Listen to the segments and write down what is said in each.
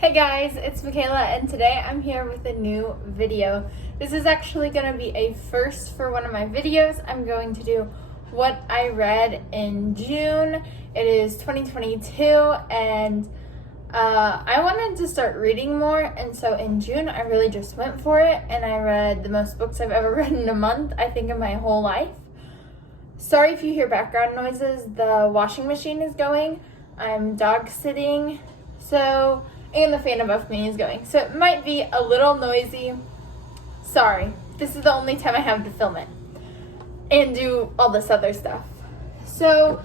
Hey guys, it's Michaela and today I'm here with a new video. This is actually going to be a first for one of my videos. I'm going to do what I read in June. It is 2022 and I wanted to start reading more, and so in June I really just went for it and I read the most books I've ever read in a month, I think, in my whole life. Sorry if you hear background noises, the washing machine is going. I'm dog sitting, and the fan above me is going. So it might be a little noisy. Sorry. This is the only time I have to film it and do all this other stuff. So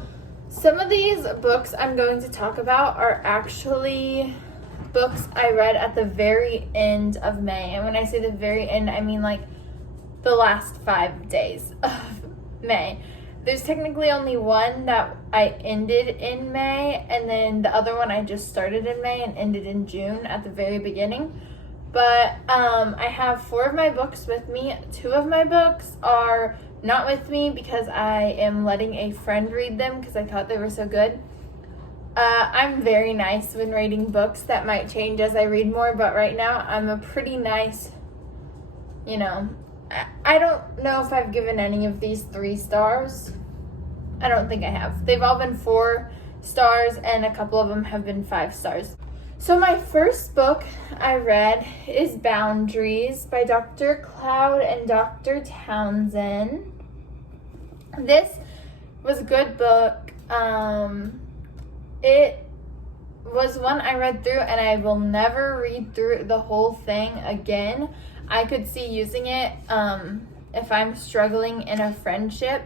some of these books I'm going to talk about are actually books I read at the very end of May. And when I say the very end, I mean like the last 5 days of May. There's technically only one that I ended in May, and then the other one I just started in May and ended in June at the very beginning. But I have 4 of my books with me. 2 of my books are not with me because I am letting a friend read them because I thought they were so good. I'm very nice when reading books. That might change as I read more, but right now I'm a pretty nice, I don't know if I've given any of these 3 stars. I don't think I have. They've all been 4 stars and a couple of them have been 5 stars. So my first book I read is Boundaries by Dr. Cloud and Dr. Townsend. This was a good book. It was one I read through and I will never read through the whole thing again. I could see using it if I'm struggling in a friendship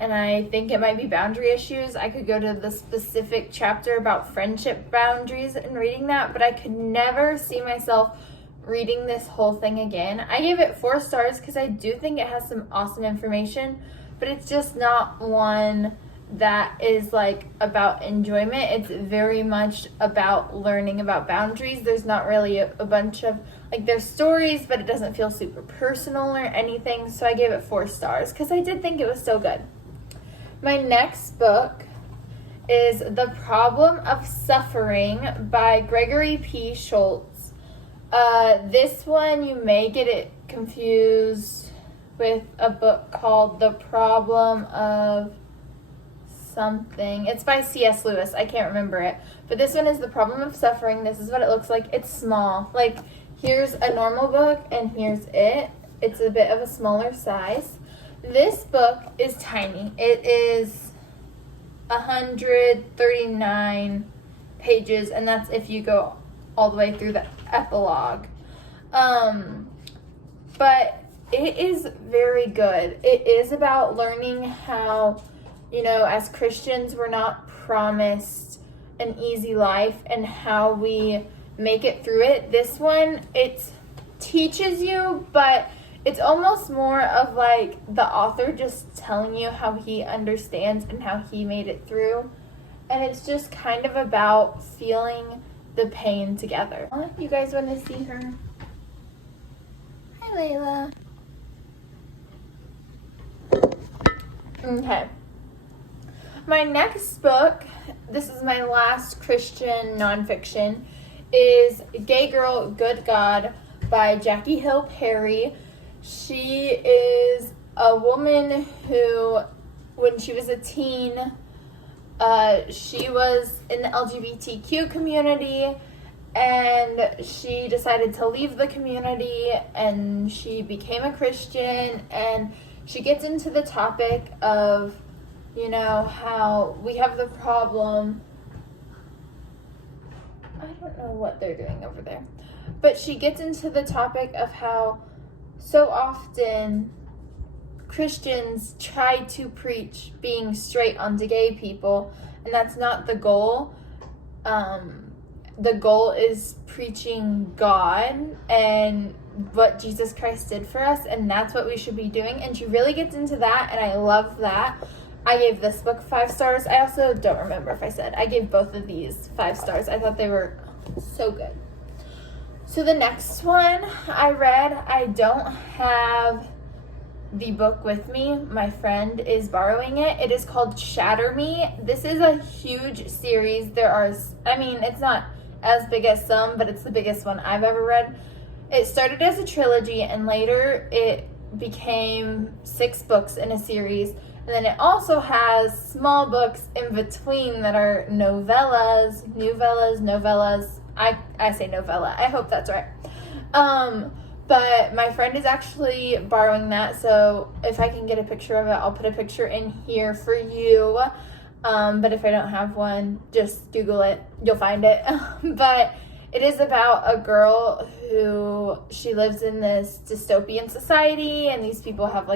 and I think it might be boundary issues. I could go to the specific chapter about friendship boundaries and reading that, but I could never see myself reading this whole thing again. I gave it 4 stars because I do think it has some awesome information, but it's just not one that is like about enjoyment. It's very much about learning about boundaries. There's not really a bunch of there's stories, but it doesn't feel super personal or anything. So I gave it 4 stars because I did think it was so good. My next book is The Problem of Suffering by Gregory P. Schultz. This one you may get it confused with a book called The Problem of something. It's by C.S. Lewis. I can't remember it. But this one is The Problem of Suffering. This is what it looks like. It's small. Here's a normal book and here's it. It's a bit of a smaller size. This book is tiny. It is 139 pages, and that's if you go all the way through the epilogue. But it is very good. It is about learning how, as Christians, we're not promised an easy life and how we make it through it. This one, it teaches you, but it's almost more of the author just telling you how he understands and how he made it through. And it's just kind of about feeling the pain together. You guys want to see her? Hi, Layla. Okay. My next book, this is my last Christian nonfiction, is Gay Girl, Good God by Jackie Hill Perry. She is a woman who, when she was a teen, she was in the LGBTQ community and she decided to leave the community and she became a Christian, and she gets into the topic of, how we have the problem. I don't know what they're doing over there. But she gets into the topic of how so often Christians try to preach being straight onto gay people, and that's not the goal. The goal is preaching God and what Jesus Christ did for us, and that's what we should be doing. And she really gets into that, and I love that. I gave this book 5 stars. I also don't remember if I said. I gave both of these 5 stars. I thought they were so good. So the next one I read, I don't have the book with me. My friend is borrowing it. It is called Shatter Me. This is a huge series. It's not as big as some, but it's the biggest one I've ever read. It started as a trilogy, and later it became 6 books in a series. And then it also has small books in between that are novellas. I say novella. I hope that's right. But my friend is actually borrowing that, so if I can get a picture of it, I'll put a picture in here for you. But if I don't have one, just Google it. You'll find it. But it is about a girl who, she lives in this dystopian society, and these people have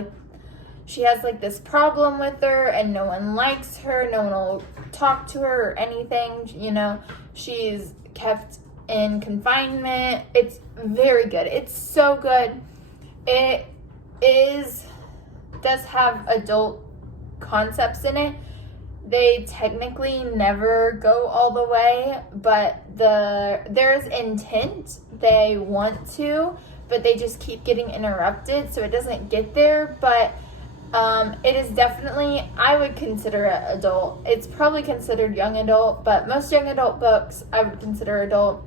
she has this problem with her, and no one likes her, no one will talk to her or anything, she's kept in confinement. It's very good. It's so good. It does have adult concepts in it. They technically never go all the way, but there's intent. They want to, but they just keep getting interrupted, so it doesn't get there. But it is definitely, I would consider it adult. It's probably considered young adult, but most young adult books I would consider adult.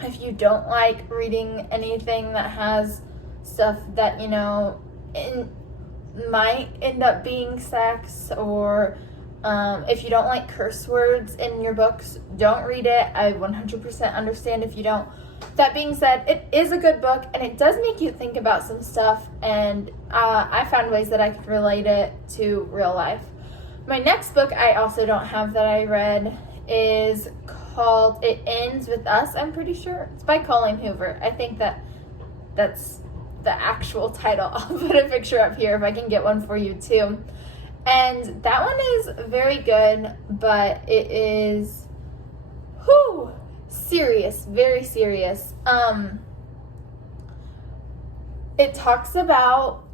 If you don't like reading anything that has stuff that, might end up being sex, or if you don't like curse words in your books, don't read it. I 100% understand if you don't. That being said, it is a good book, and it does make you think about some stuff, and I found ways that I could relate it to real life. My next book I also don't have that I read is called It Ends With Us, I'm pretty sure. It's by Colleen Hoover. I think that's the actual title. I'll put a picture up here if I can get one for you too. And that one is very good, but it is serious, very serious. It talks about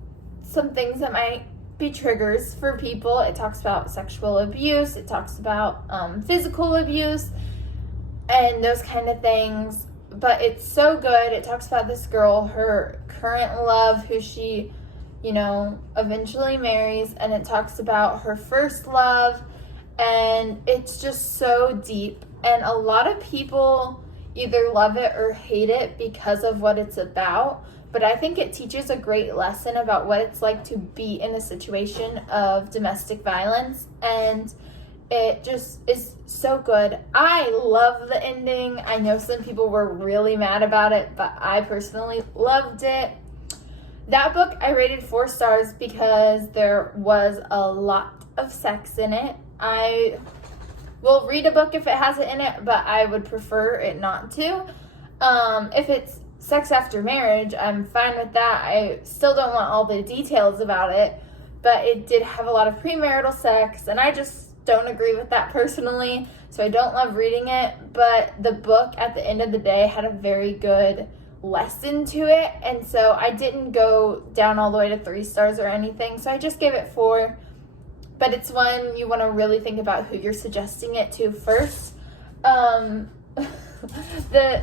some things that might be triggers for people. It talks about sexual abuse, it talks about physical abuse and those kind of things, but it's so good. It talks about this girl, her current love, who she eventually marries, and it talks about her first love, and it's just so deep. And a lot of people either love it or hate it because of what it's about, but I think it teaches a great lesson about what it's like to be in a situation of domestic violence, and it just is so good. I love the ending. I know some people were really mad about it, but I personally loved it. That book I rated 4 stars because there was a lot of sex in it. I will read a book if it has it in it, but I would prefer it not to. If it's sex after marriage, I'm fine with that. I still don't want all the details about it, but it did have a lot of premarital sex, and I just don't agree with that personally, so I don't love reading it. But the book at the end of the day had a very good lesson to it, and so I didn't go down all the way to 3 stars or anything, so I just gave it 4. But it's one you want to really think about who you're suggesting it to first. They're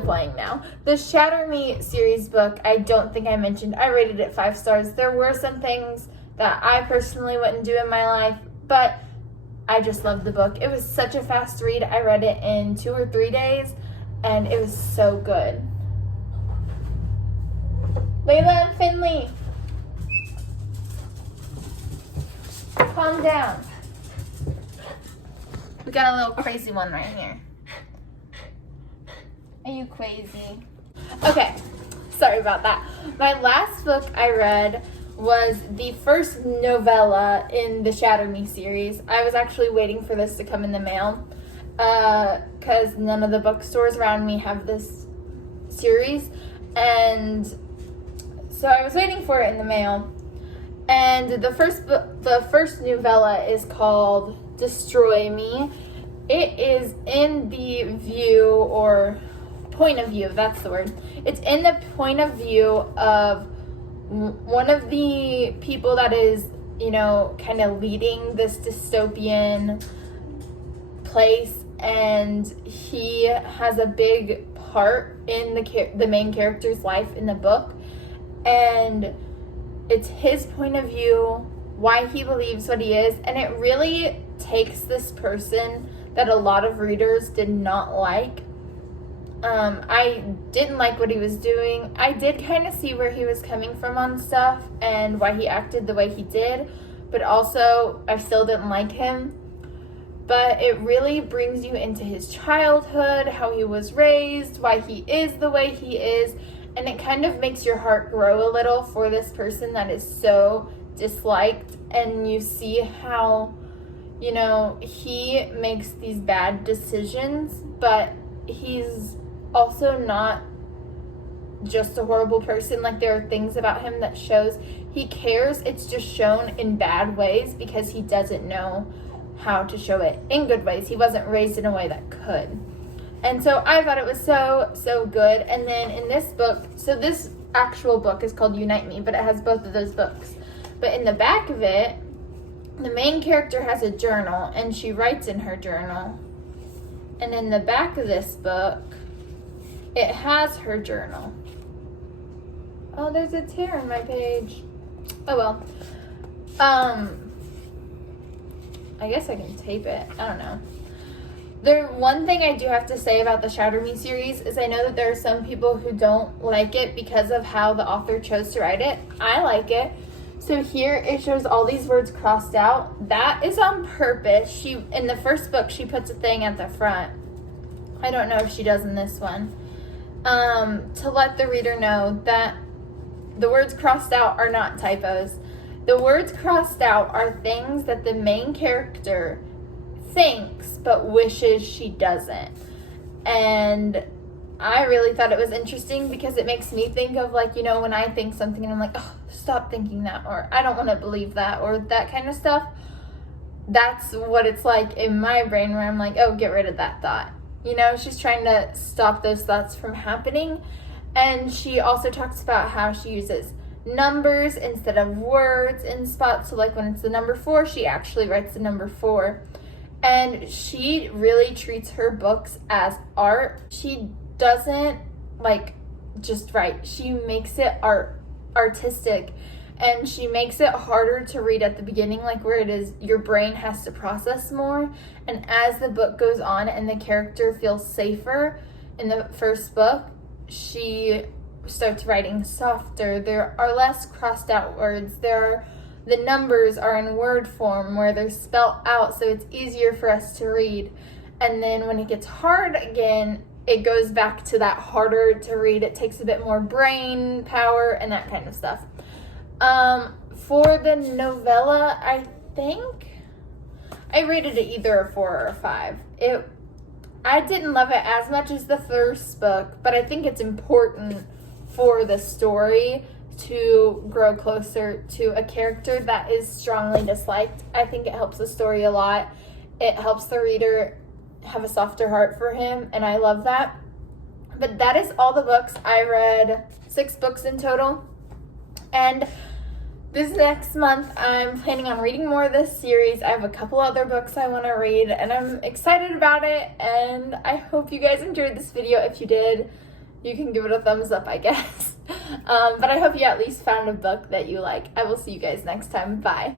playing now. The Shatter Me series book, I don't think I mentioned. I rated it 5 stars. There were some things that I personally wouldn't do in my life, but I just loved the book. It was such a fast read. I read it in 2 or 3 days, and it was so good. Layla and Finley, calm down. We got a little crazy one right here. Are you crazy? Okay, sorry about that. My last book I read was the first novella in the Shatter Me series. I was actually waiting for this to come in the mail because none of the bookstores around me have this series, and so I was waiting for it in the mail. And the first novella is called Destroy Me. It is in the view, or point of view, that's the word. It's in the point of view of one of the people that is, kind of leading this dystopian place, and he has a big part in the main character's life in the book, and it's his point of view, why he believes what he is, and it really takes this person that a lot of readers did not like. I didn't like what he was doing. I did kind of see where he was coming from on stuff and why he acted the way he did, but also I still didn't like him. But it really brings you into his childhood, how he was raised, why he is the way he is, and it kind of makes your heart grow a little for this person that is so disliked. And you see how, you know, he makes these bad decisions, but he's also not just a horrible person. Like, there are things about him that shows he cares. It's just shown in bad ways because he doesn't know how to show it in good ways. He wasn't raised in a way that could. And so I thought it was so good. And then in this book, so this actual book is called Unite Me, but it has both of those books. But in the back of it, the main character has a journal and she writes in her journal. And in the back of this book, it has her journal. Oh, there's a tear in my page. Oh well. I guess I can tape it. I don't know. One thing I do have to say about the Shatter Me series is I know that there are some people who don't like it because of how the author chose to write it. I like it. So here it shows all these words crossed out. That is on purpose. In the first book, she puts a thing at the front. I don't know if she does in this one. To let the reader know that the words crossed out are not typos. The words crossed out are things that the main character thinks but wishes she doesn't. And I really thought it was interesting because it makes me think of, like, you know, when I think something and I'm like, oh, stop thinking that, or I don't want to believe that, or that kind of stuff. That's what it's like in my brain, where I'm like, oh, get rid of that thought. You know, she's trying to stop those thoughts from happening. And she also talks about how she uses numbers instead of words in spots. So like when it's the number 4, she actually writes the number 4. And she really treats her books as art. She doesn't like just write. She makes it artistic. And she makes it harder to read at the beginning, like where it is your brain has to process more. And as the book goes on and the character feels safer in the first book, she starts writing softer. There are less crossed out words. The numbers are in word form where they're spelt out, so it's easier for us to read. And then when it gets hard again, it goes back to that harder to read. It takes a bit more brain power and that kind of stuff. For the novella, I think I rated it either a 4 or a 5. I didn't love it as much as the first book, but I think it's important for the story to grow closer to a character that is strongly disliked. I think it helps the story a lot. It helps the reader have a softer heart for him, and I love that. But that is all the books. I read 6 books in total, and this next month I'm planning on reading more of this series. I have a couple other books I want to read, and I'm excited about it, and I hope you guys enjoyed this video. If you did, you can give it a thumbs up, I guess. But I hope you at least found a book that you like. I will see you guys next time. Bye.